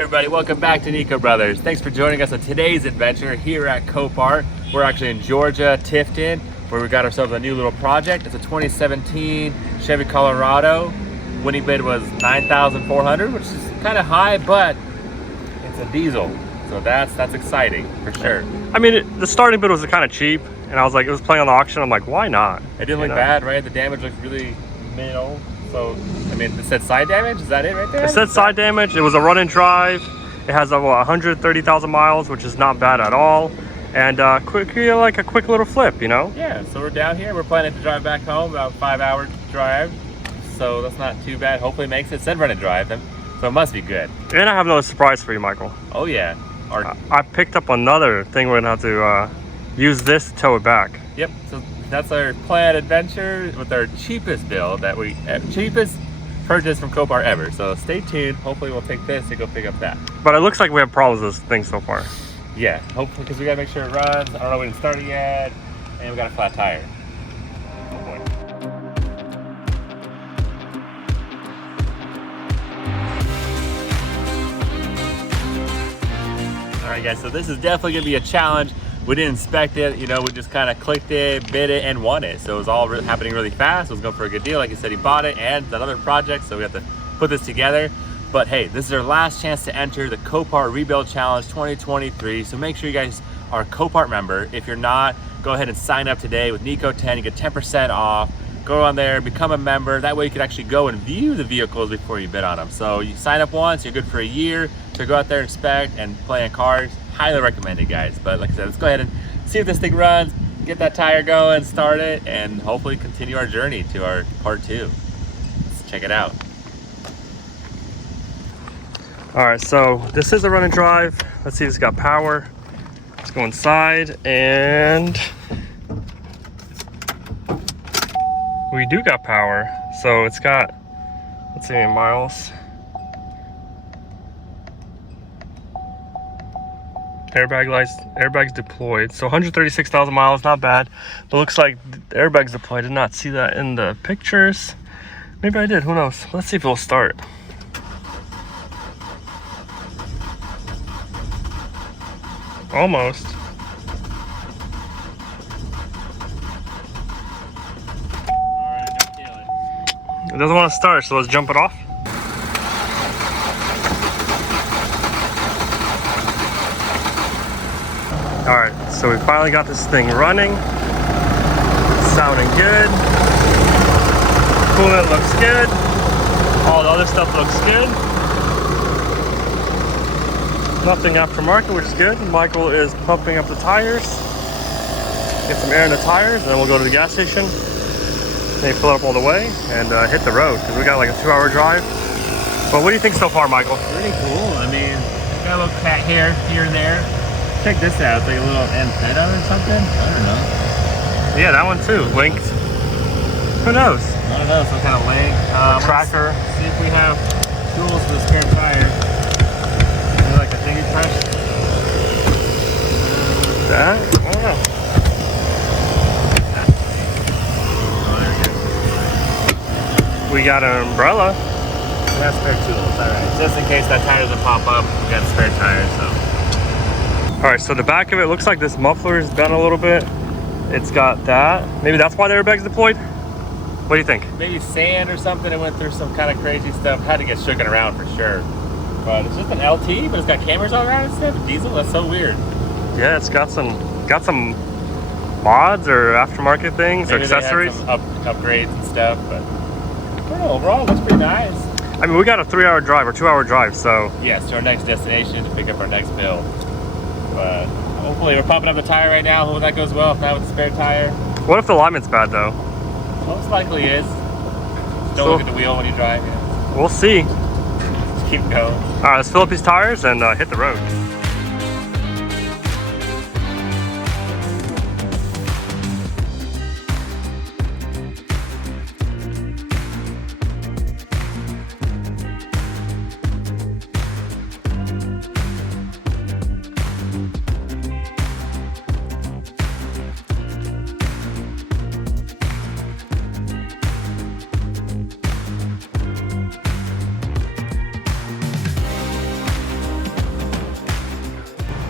Everybody, welcome back to Nico Brothers. Thanks for joining us on today's adventure here at Copart. We're actually in Georgia, Tifton, where we got ourselves a new little project. It's a 2017 Chevy Colorado. Winning bid was $9,400, which is kind of high, but it's a diesel, so that's exciting for sure. I mean, the starting bid was kind of cheap, and I was like, it was playing on the auction. I'm like, why not? It didn't look bad, right? The damage looked really minimal. So, I mean, it said side damage? Is that it right there? It said side damage. It was a run and drive. It has 130,000 miles, which is not bad at all. And quick little flip, you know? Yeah, so we're down here. We're planning to drive back home, about 5-hour drive. So that's not too bad. Hopefully it makes it. It said run and drive them, so it must be good. And I have another surprise for you, Michael. Oh, yeah. I picked up another thing we're going to have to use this to tow it back. Yep, so that's our planned adventure with our cheapest build cheapest purchase from Copart ever. So stay tuned. Hopefully we'll take this to go pick up that. But it looks like we have problems with this thing so far. Yeah, hopefully, because we gotta make sure it runs. I don't know, we didn't start it yet, and we got a flat tire. Oh boy. All right, guys. So this is definitely gonna be a challenge. We didn't inspect it, you know, we just kind of clicked it, bid it, and won it. So it was all happening really fast. It was going for a good deal. Like I said, he bought it and another project, so we have to put this together. But hey, this is our last chance to enter the Copart Rebuild Challenge 2023. So make sure you guys are a Copart member. If you're not, go ahead and sign up today with Nico 10. You get 10% off. Go on there, become a member. That way you can actually go and view the vehicles before you bid on them. So you sign up once, you're good for a year to go out there, inspect, and play in cars. Highly recommended, guys. But like I said, let's go ahead and see if this thing runs, get that tire going, start it, and hopefully continue our journey to our part 2. Let's check it out. All right, so this is a run and drive. Let's see if it's got power. Let's go inside, and we do got power. So it's got, let's see how many miles. Airbags deployed. So 136,000 miles, not bad. But looks like the airbags deployed. I did not see that in the pictures. Maybe I did, who knows? Let's see if it'll start. Almost. Alright, I feel it. It doesn't want to start, so let's jump it off. Alright, so we finally got this thing running. Sounding good. Coolant looks good. All the other stuff looks good. Nothing aftermarket, which is good. Michael is pumping up the tires. Get some air in the tires, and then we'll go to the gas station. Then fill it up all the way and hit the road, because we got like a 2-hour drive. But what do you think so far, Michael? Pretty cool. I mean, got a little cat here and there. Check this out. It's like a little antenna or something. I don't know. Yeah, that one too. Linked. Who knows? I don't know. Some kind of link. Tracker. See if we have tools for the spare tire. Is it like a thingy press? That? I don't know. We got an umbrella. We have spare tools. All right. Just in case that tire doesn't pop up, we got a spare tire. So. All right, so the back of it looks like this muffler is bent a little bit. It's got that. Maybe that's why the airbags deployed? What do you think? Maybe sand or something. It went through some kind of crazy stuff. Had to get shooken around for sure. But it's just an LT, but it's got cameras all around instead of diesel. That's so weird. Yeah, it's got some mods or aftermarket things, Maybe or accessories. They had some upgrades and stuff, but I don't know, overall it looks pretty nice. I mean, we got a 3-hour drive or 2-hour drive, so. Yes, to our next destination to pick up our next build. But hopefully we're pumping up the tire right now. Hopefully that goes well. If not with the spare tire. What if the alignment's bad though? Most likely is. Don't look at the wheel when you drive. Yeah. We'll see. Just keep going. All right, let's fill up these tires and hit the road.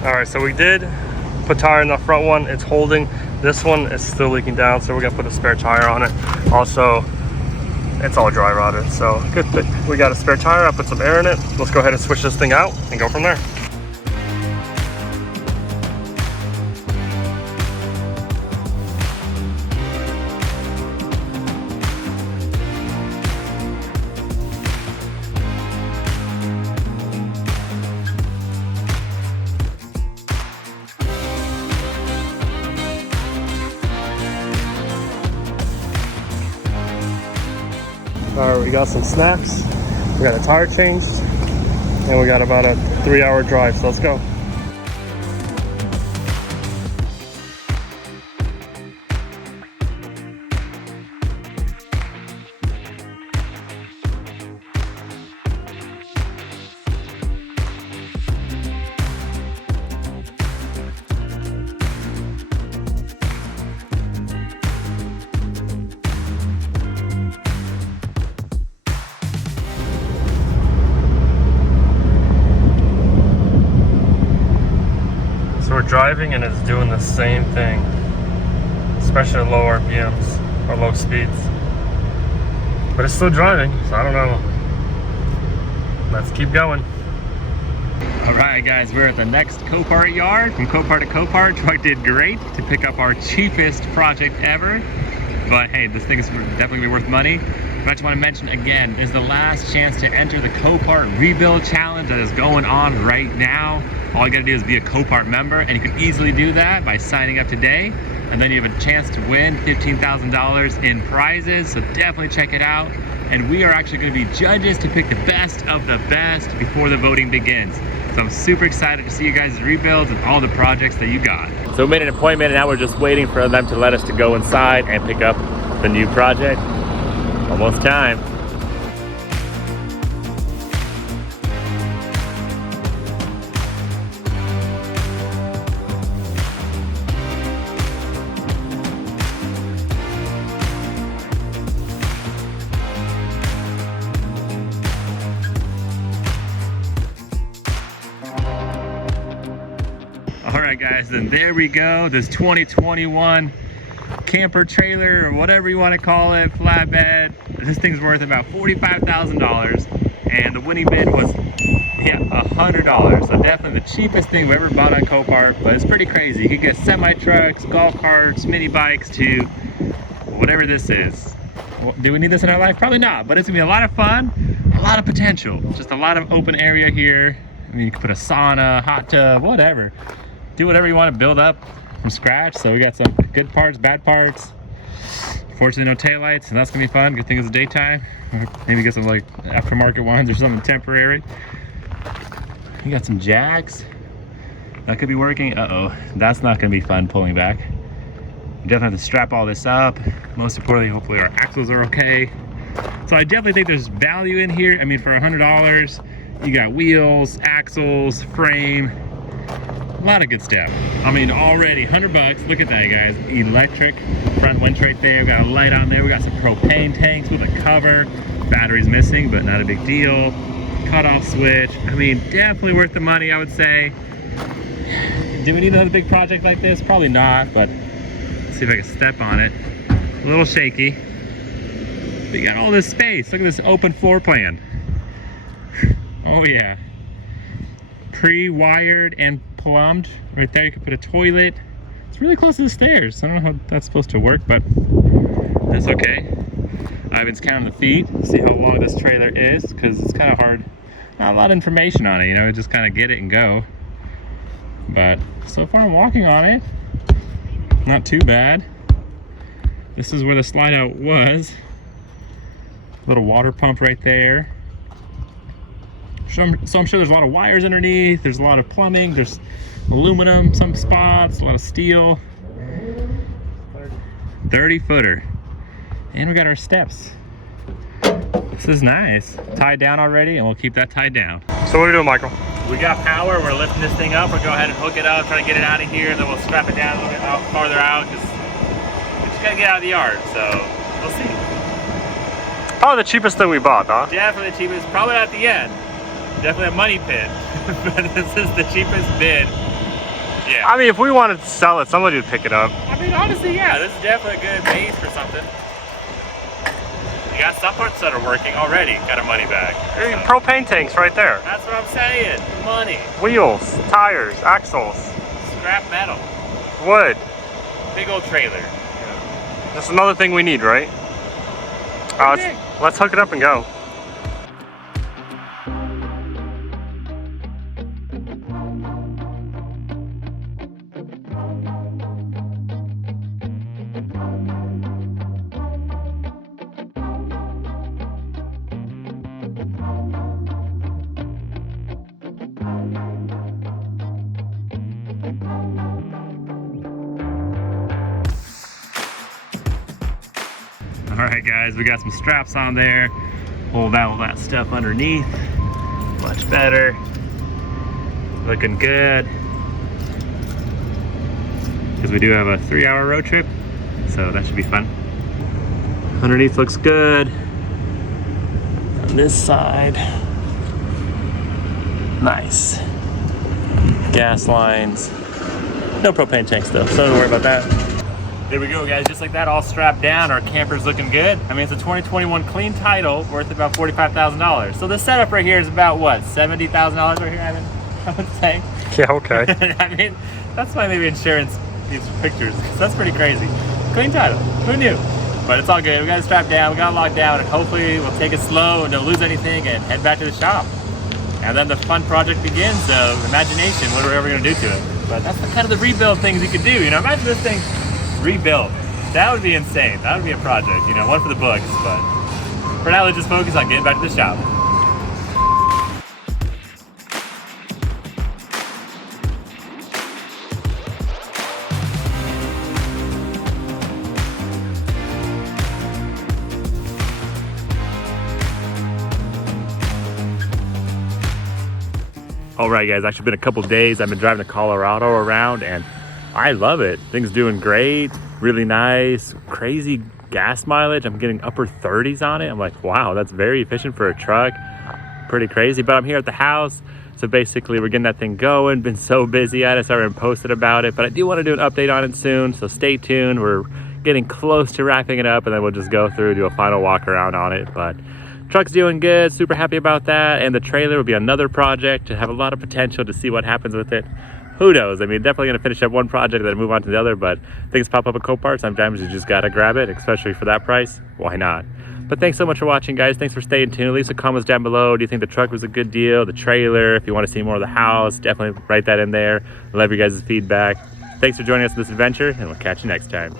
All right, so we did put tire in the front one. It's holding. This one is still leaking down, so we're gonna put a spare tire on it. Also, it's all dry rotted, so good thing we got a spare tire. I put some air in it. Let's go ahead and switch this thing out and go from there. All right, we got some snacks, we got a tire changed, and we got about a 3-hour drive, so let's go. We're driving and it's doing the same thing, especially at low RPMs or low speeds, but it's still driving, so I don't know. Let's keep going. All right, guys, we're at the next Copart yard. From Copart to Copart, truck did great to pick up our cheapest project ever, but hey, this thing is definitely worth money. But I just want to mention again, this is the last chance to enter the Copart rebuild challenge that is going on right now. All you gotta do is be a Copart member, and you can easily do that by signing up today. And then you have a chance to win $15,000 in prizes, so definitely check it out. And we are actually gonna be judges to pick the best of the best before the voting begins. So I'm super excited to see you guys' rebuilds and all the projects that you got. So we made an appointment, and now we're just waiting for them to let us to go inside and pick up the new project. Almost time. All right, guys, and there we go. This 2021 camper trailer, or whatever you want to call it, flatbed. This thing's worth about $45,000, and the winning bid was, yeah, $100. So definitely the cheapest thing we ever bought on Copart, but it's pretty crazy. You could get semi-trucks, golf carts, mini bikes, to whatever this is. Do we need this in our life? Probably not, but it's gonna be a lot of fun, a lot of potential. Just a lot of open area here. I mean, you can put a sauna, hot tub, whatever. Do whatever you want to build up from scratch. So we got some good parts, bad parts. Fortunately, no taillights, and that's gonna be fun. Good thing it's the daytime. Maybe get some like aftermarket ones or something temporary. You got some jacks. That could be working. Uh-oh, that's not gonna be fun pulling back. You definitely have to strap all this up. Most importantly, hopefully our axles are okay. So I definitely think there's value in here. I mean, for $100, you got wheels, axles, frame, a lot of good stuff. I mean, already 100 bucks. Look at that, guys. Electric front winch right there. We got a light on there. We got some propane tanks with a cover. Battery's missing, but not a big deal. Cutoff switch. I mean, definitely worth the money, I would say. Do we need another big project like this? Probably not, but let's see if I can step on it. A little shaky. But you got all this space. Look at this open floor plan. Oh yeah. Pre-wired and plumbed. Right there you can put a toilet. It's really close to the stairs. I don't know how that's supposed to work, but that's okay. Ivan's counting the feet, see how long this trailer is, because it's kind of hard. Not a lot of information on it, you know, just kind of get it and go. But so far I'm walking on it. Not too bad. This is where the slide out was. Little water pump right there. So I'm sure there's a lot of wires underneath. There's a lot of plumbing. There's aluminum, some spots, a lot of steel. 30-footer. And we got our steps. This is nice. Tied down already, and we'll keep that tied down. So what are we doing, Michael? We got power. We're lifting this thing up. We'll go ahead and hook it up, try to get it out of here, and then we'll strap it down a little bit farther out, because we just gotta get out of the yard, so we'll see. Probably the cheapest thing we bought, huh? Definitely the cheapest. Probably at the end. Definitely a money pit. But this is the cheapest bid Yeah. I mean, if we wanted to sell it, somebody would pick it up. I mean, honestly, yeah, this is definitely a good base for something. You got some parts that are working already. Got our money back. Hey, propane tanks right there. That's what I'm saying. Money. Wheels, tires, axles, Scrap metal. wood. Big old trailer. Just another thing we need, right? Let's hook it up and go. Alright guys, we got some straps on there. Hold all that stuff underneath. Much better. Looking good. Because we do have a 3-hour road trip, so that should be fun. Underneath looks good. On this side. Nice. Gas lines. No propane tanks though, so don't worry about that. There we go guys, just like that, all strapped down. Our camper's looking good. I mean, it's a 2021 clean title worth about $45,000. So the setup right here is about what, $70,000 right here, Ivan? I would say. Yeah, okay. I mean, that's why maybe insurance these pictures, because that's pretty crazy. Clean title, who knew? But it's all good, we got it strapped down, we got it locked down, and hopefully we'll take it slow and don't lose anything and head back to the shop. And then the fun project begins, so imagination, what are we ever gonna do to it? But that's the kind of the rebuild things you could do, you know, imagine this thing rebuilt. That would be insane. That would be a project, you know, one for the books, but for now let's just focus on getting back to the shop. All right guys, actually been a couple days. I've been driving to Colorado around and I love it. Things doing great, really nice, crazy gas mileage. I'm getting upper 30s on it. I'm like, wow, that's very efficient for a truck. Pretty crazy, but I'm here at the house. So basically we're getting that thing going. Been so busy at it, so I haven't posted about it, but I do want to do an update on it soon. So stay tuned. We're getting close to wrapping it up and then we'll just go through, do a final walk around on it. But truck's doing good, super happy about that. And the trailer will be another project to have a lot of potential to see what happens with it. Who knows? I mean, definitely gonna finish up one project and then move on to the other, but things pop up at Copart. Sometimes you just gotta grab it, especially for that price. Why not? But thanks so much for watching, guys. Thanks for staying tuned. Leave some comments down below. Do you think the truck was a good deal? The trailer, if you wanna see more of the house, definitely write that in there. Love your guys' feedback. Thanks for joining us in this adventure, and we'll catch you next time.